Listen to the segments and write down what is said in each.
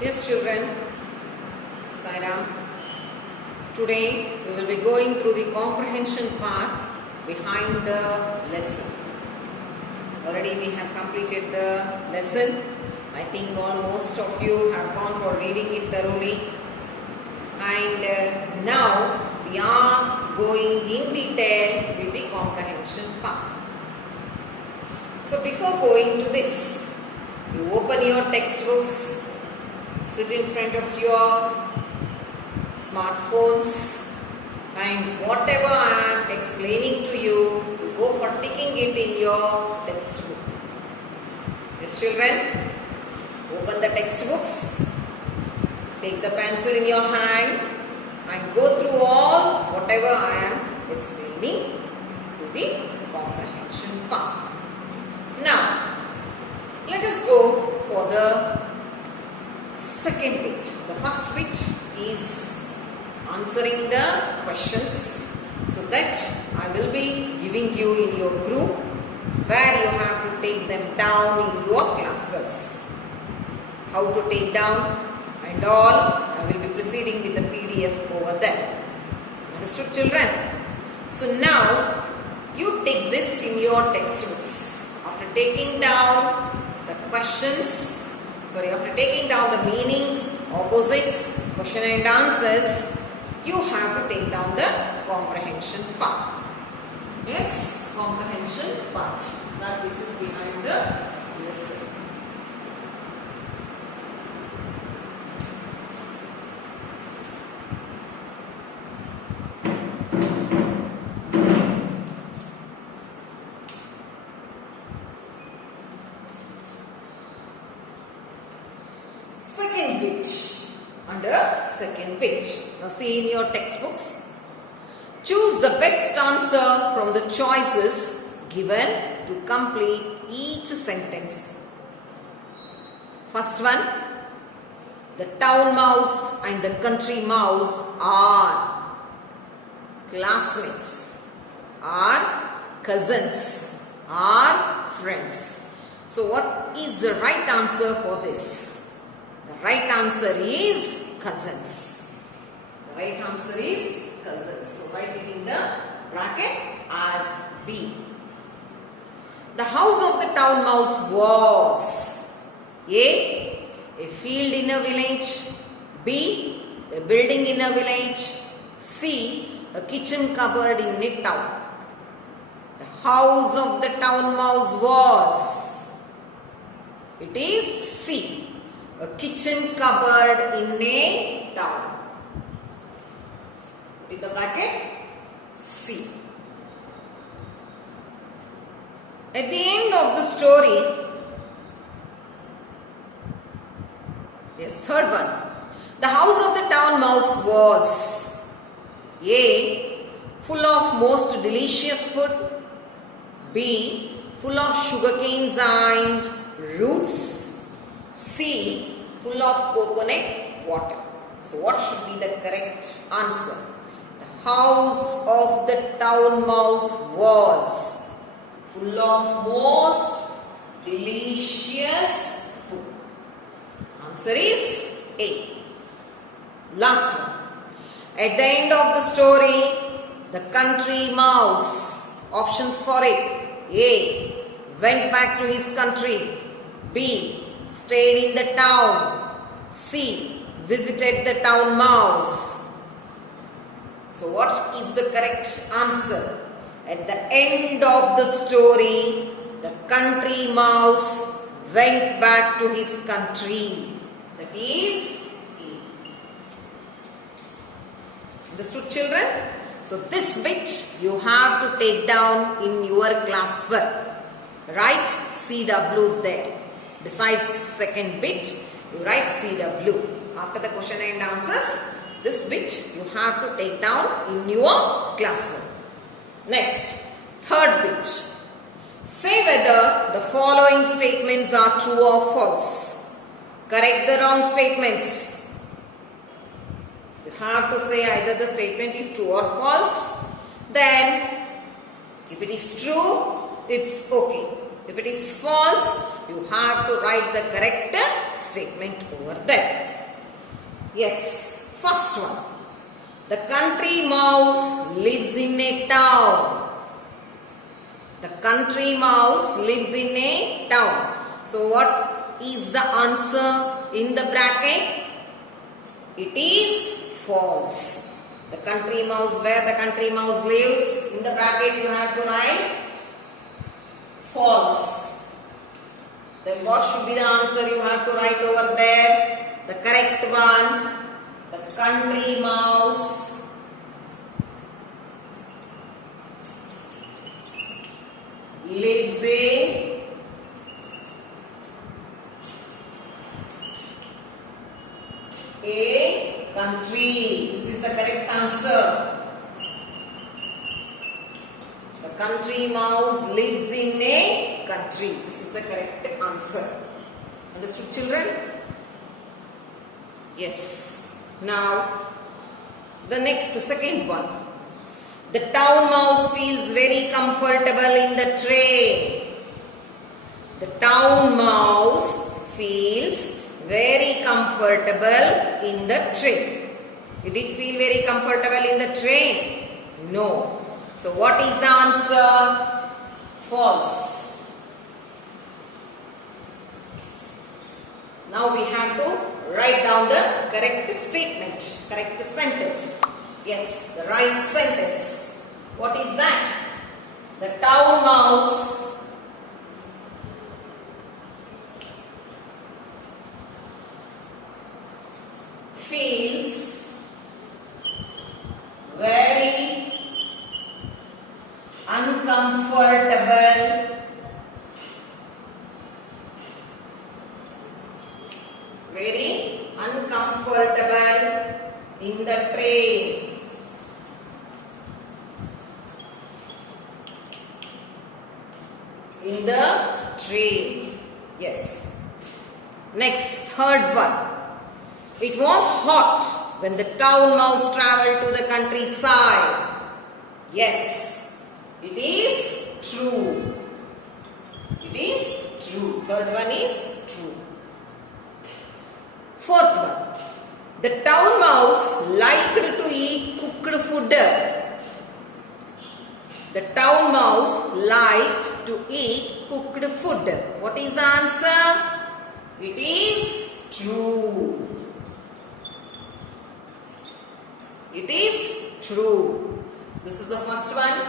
Yes, children, Sairam. Today we will be going through the comprehension part behind the lesson. Already we have completed the lesson. I think almost of you have gone for reading it thoroughly. And now we are going in detail with the comprehension part. So before going to this, you open your textbooks. Sit in front of your smartphones and whatever I am explaining to you, you go for ticking it in your textbook. Yes, children, open the textbooks, take the pencil in your hand and go through all whatever I am explaining to the comprehension part. Now, let us go for the second bit. The first bit is answering the questions, so that I will be giving you in your group where you have to take them down in your classworks. How to take down and all, I will be proceeding with the PDF over there. Understood, children? So now you take this in your textbooks. After taking down the questions, after taking down the meanings, opposites, question and answers, you have to take down the comprehension part. Yes, comprehension part, that which is behind the lesson. Second bit, under second bit. Now see in your textbooks. Choose the best answer from the choices given to complete each sentence. First one, the town mouse and the country mouse are classmates, are cousins, are friends. So what is the right answer for this? The right answer is cousins. The right answer is cousins. So write it in the bracket as B. The house of the town mouse was A field in a village, B, a building in a village, C, a kitchen cupboard in a town. The house of the town mouse was, it is C, a kitchen cupboard in a town. With the bracket C. At the end of the story, yes, third one. The house of the town mouse was A, full of most delicious food, B, full of sugar canes and roots, C, full of coconut water. So what should be the correct answer? The house of the town mouse was full of most delicious food. Answer is A. Last one. At the end of the story, the country mouse, options for it. A, went back to his country. B, stayed in the town. C, visited the town mouse. So what is the correct answer? At the end of the story, the country mouse went back to his country. That is A. Understood, children? So this bit you have to take down in your classwork. Write CW there. Besides second bit, you write CW. After the question and answers, this bit you have to take down in your classroom. Next, third bit. Say whether the following statements are true or false. Correct the wrong statements. You have to say either the statement is true or false. Then, if it is true, it's okay. If it is false, you have to write the correct statement over there. Yes, first one. The country mouse lives in a town. The country mouse lives in a town. So what is the answer in the bracket? It is false. The country mouse, where the country mouse lives, in the bracket you have to write false. Then what should be the answer you have to write over there? The correct one. The country mouse lives in a country. This is the correct answer. The country mouse lives in a country. This is the correct answer. Understood, children? Yes. Now, the next, second one. The town mouse feels very comfortable in the train. The town mouse feels very comfortable in the train. Did it feel very comfortable in the train? No. So what is the answer? False. Now we have to write down the correct statement, correct sentence. Yes, the right sentence. What is that? The town mouse feels very uncomfortable in the train. In the train. Yes. Next, third one. It was hot when the town mouse travelled to the countryside. Yes, it is true. It is true. Third one is true. Fourth one. The town mouse liked to eat cooked food. The town mouse liked to eat cooked food. What is the answer? It is true. It is true. This is the first one.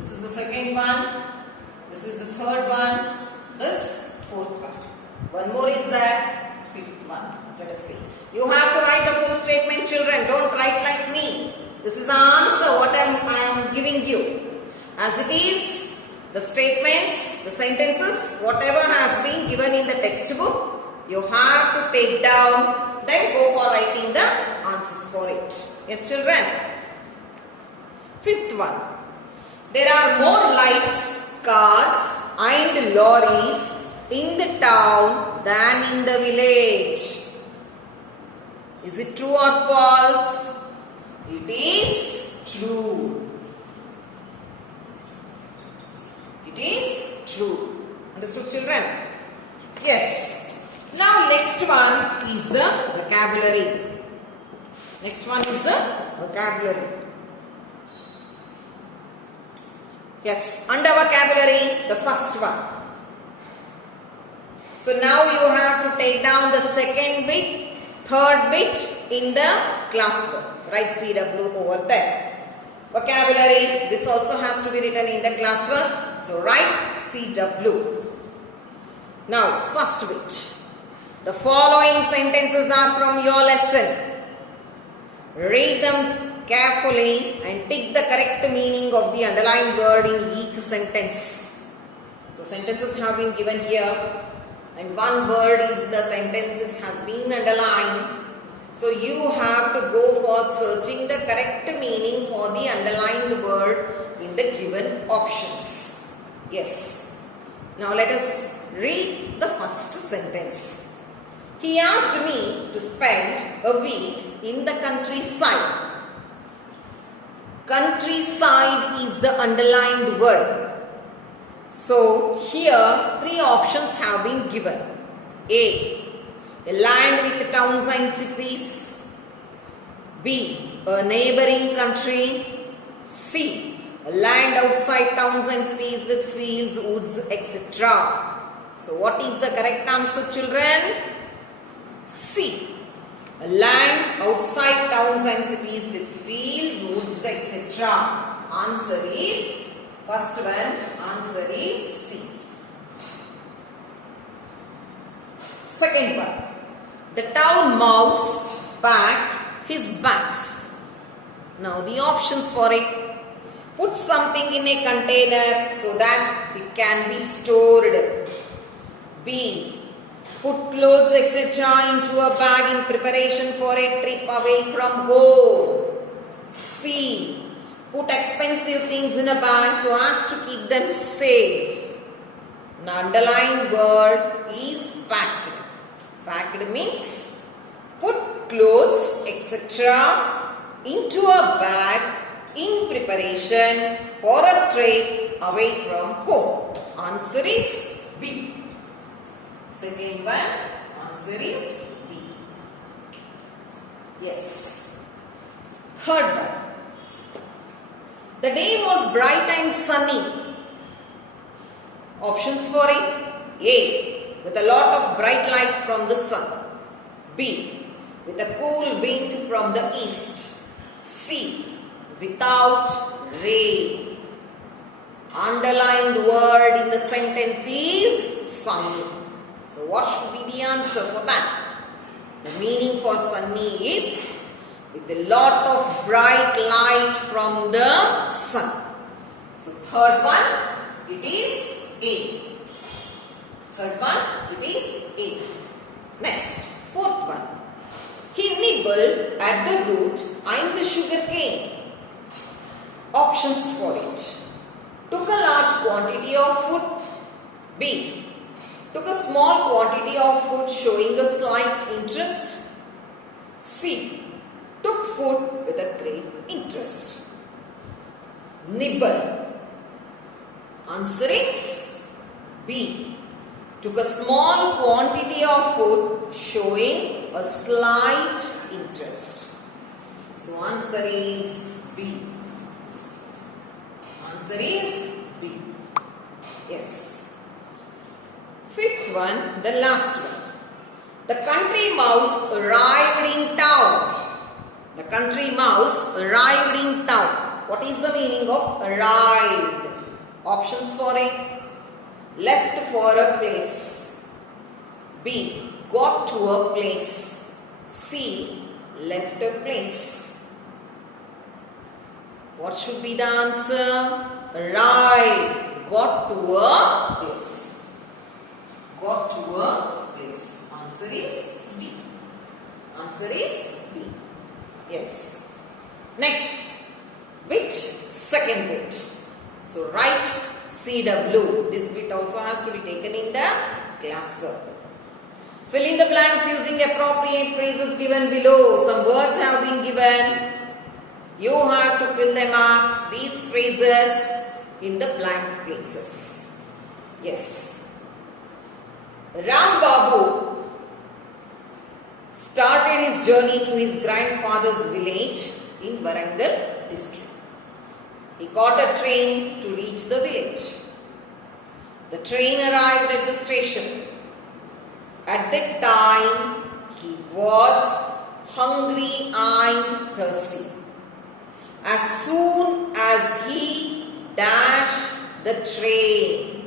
This is the second one. This is the third one. This fourth one. One more is the fifth one. Let us see. You have to write the full statement, children. Don't write like me. This is the answer what I am giving you. As it is, the statements, the sentences, whatever has been given in the textbook, you have to take down, then go for writing the answers for it. Yes, children. Fifth one. There are more lights, cars and lorries in the town than in the village. Is it true or false? It is true. It is true. Understood, children? Yes. Now next one is the vocabulary. Next one is the vocabulary. Yes, under vocabulary, the first one. So now you have to take down the second bit, third bit in the classwork. Write CW over there. Vocabulary, this also has to be written in the classwork. So write CW. Now, first bit. The following sentences are from your lesson. Read them carefully and take the correct meaning of the underlined word in each sentence. So sentences have been given here and one word is the sentences has been underlined. So you have to go for searching the correct meaning for the underlined word in the given options. Yes. Now let us read the first sentence. He asked me to spend a week in the countryside. Countryside is the underlined word. So here three options have been given. A. A land with towns and cities. B. A neighboring country. C. A land outside towns and cities with fields, woods, etc. So what is the correct answer, children? C. A land outside towns and cities with fields, woods, etc. Answer is, first one, answer is C. Second one. The town mouse packed his bags. Now the options for it. Put something in a container so that it can be stored. B. Put clothes etc. into a bag in preparation for a trip away from home. C. Put expensive things in a bag so as to keep them safe. The underlined word is packed. Packed means put clothes etc. into a bag in preparation for a trip away from home. Answer is B. Second one, answer is B. Yes. Third one. The day was bright and sunny. Options for it. A. With a lot of bright light from the sun. B. With a cool wind from the east. C. Without rain. Underlined word in the sentence is sunny. So what should be the answer for that? The meaning for sunny is with a lot of bright light from the sun. So third one, it is A. Third one, it is A. Next, fourth one. He nibbled at the root and the sugar cane. Options for it. Took a large quantity of food. B. Took a small quantity of food showing a slight interest. C. Took food with a great interest. Nibble. Answer is B. Took a small quantity of food showing a slight interest. So answer is B. Answer is B. Yes. Fifth one, the last one. The country mouse arrived in town. The country mouse arrived in town. What is the meaning of arrived? Options for it. Left for a place. B. Got to a place. C. Left a place. What should be the answer? Arrived. Got to a place. Got to a place. Answer is B. Answer is B. Yes. Next, bit, second bit. So write CW. This bit also has to be taken in the classwork. Fill in the blanks using appropriate phrases given below. Some words have been given. You have to fill them up, these phrases, in the blank places. Yes. Ram Babu started his journey to his grandfather's village in Warangal district. He caught a train to reach the village. The train arrived at the station. At that time, he was hungry and thirsty. As soon as he dashed the train,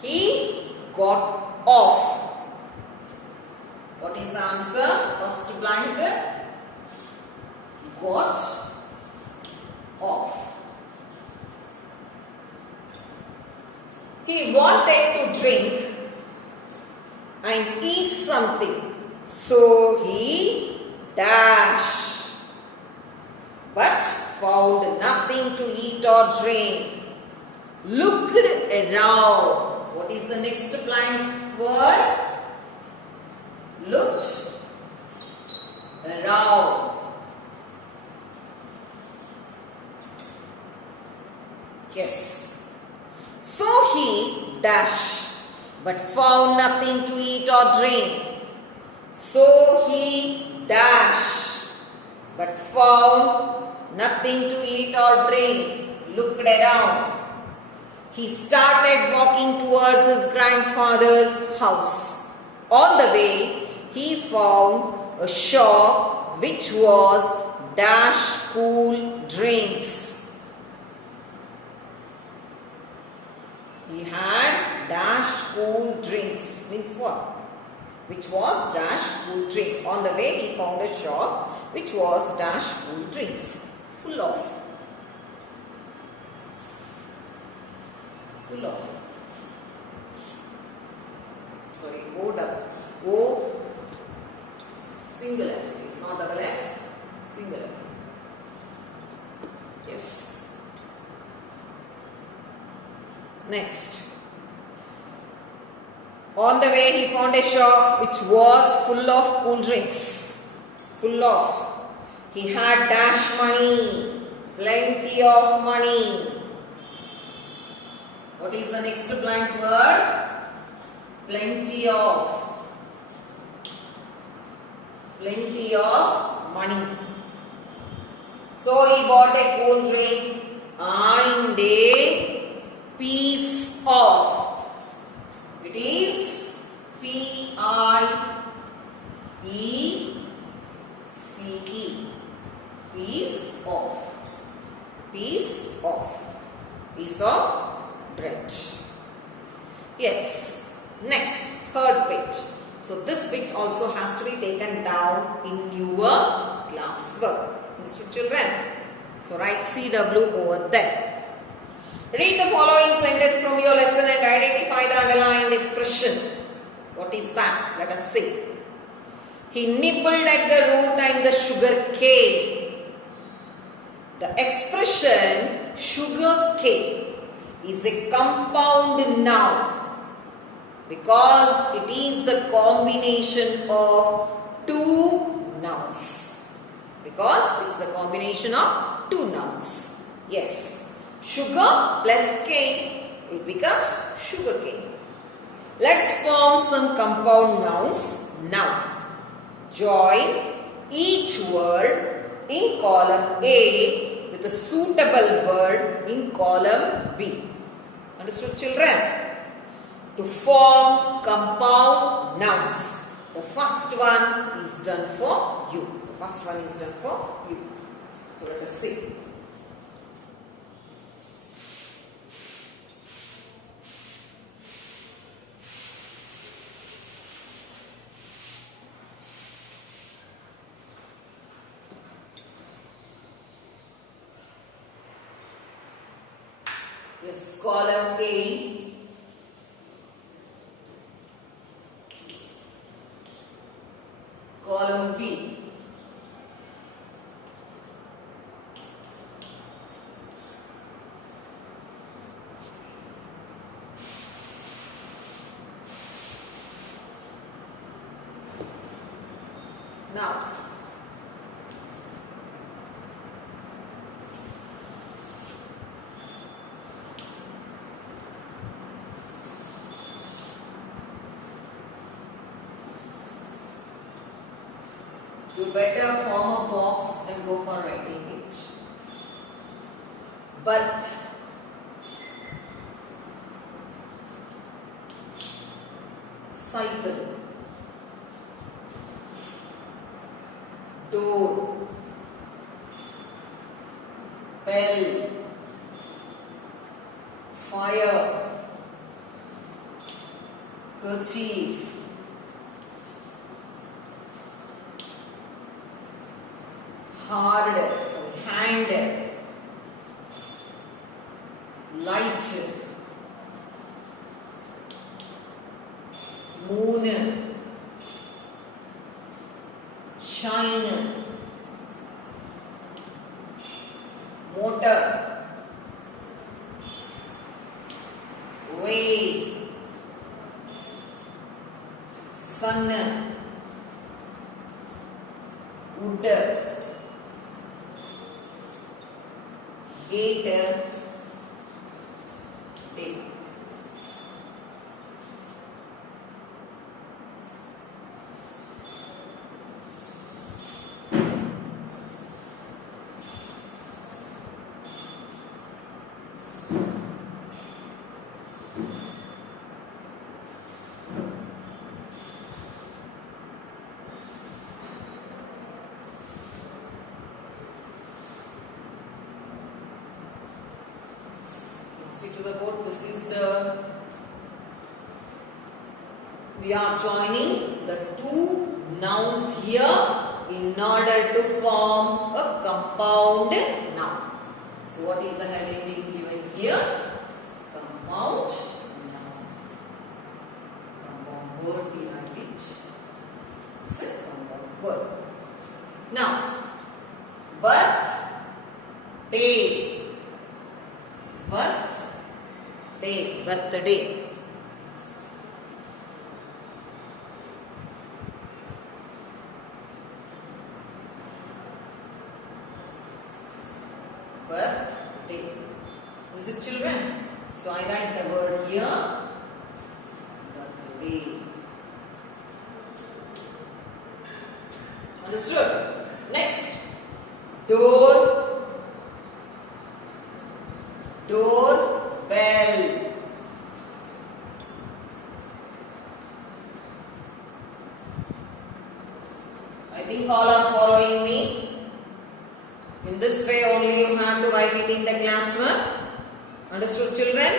he got off. What is the answer? First blank. Got off. He wanted to drink and eat something, so he dashed, but found nothing to eat or drink. Looked around. What is the next blank word? Looked around. Yes. So he dash, but found nothing to eat or drink. So he dash, but found nothing to eat or drink. Looked around. He started walking towards his grandfather's house. On the way, he found a shop which was dash cool drinks. He had dash cool drinks. Means what? Which was dash cool drinks. On the way, he found a shop which was dash cool drinks. Full of. Sorry, O single F. It's not double F, single F. Yes. Next. On the way, he found a shop which was full of cool drinks. He had dash money, plenty of money. What is the next blank word? Plenty of money. So he bought a cool drink and a piece of. It is P-I-E-C-E. Piece of bread. Yes. Next, third bit. So this bit also has to be taken down in your classwork. Understood, children? So write CW over there. Read the following sentence from your lesson and identify the underlined expression. What is that? Let us see. He nibbled at the root and the sugar cane. The expression sugar cane is a compound noun because it is the combination of two nouns. Yes. Sugar plus cane, it becomes sugar cane. Let's form some compound nouns now. Join each word in column A with a suitable word in column B. Understood, children? To form compound nouns, the first one is done for you. So let us see. Yes, column A. Column B. Now, you better form a box and go for writing it. But cycle, door, bell, fire, kerchief, hand, light, moon, shine, motor, wave, sun, wood, gate, tape. to the board. We are joining the two nouns here in order to form a compound noun. So what is the heading being given here? Compound noun. Compound word we write it. It's a compound word. Now, birthday. Birthday. Birthday. Is it, children? So I write the word here. Birthday. Understood? Next. Doorbell. I think all are following me. In this way only you have to write it in the classwork. Understood, children?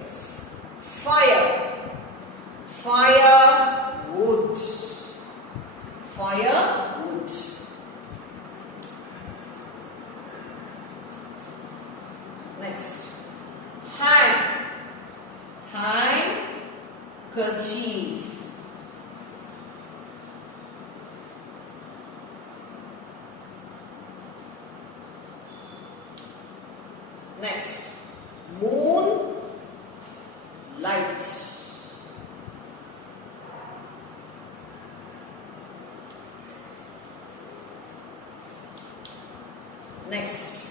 Yes. Firewood. Next. Handkerchief. Next. Moonlight. Next.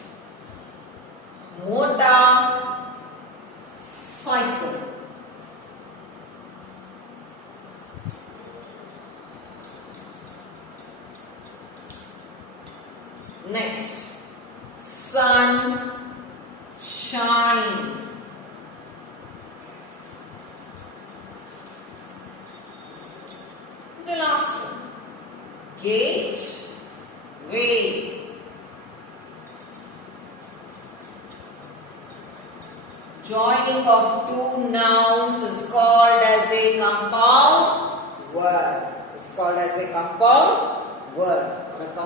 Motorcycle. Next. Sunshine. The last one. Gateway. Joining of two nouns is called as a compound word. It's called as a compound word or a compound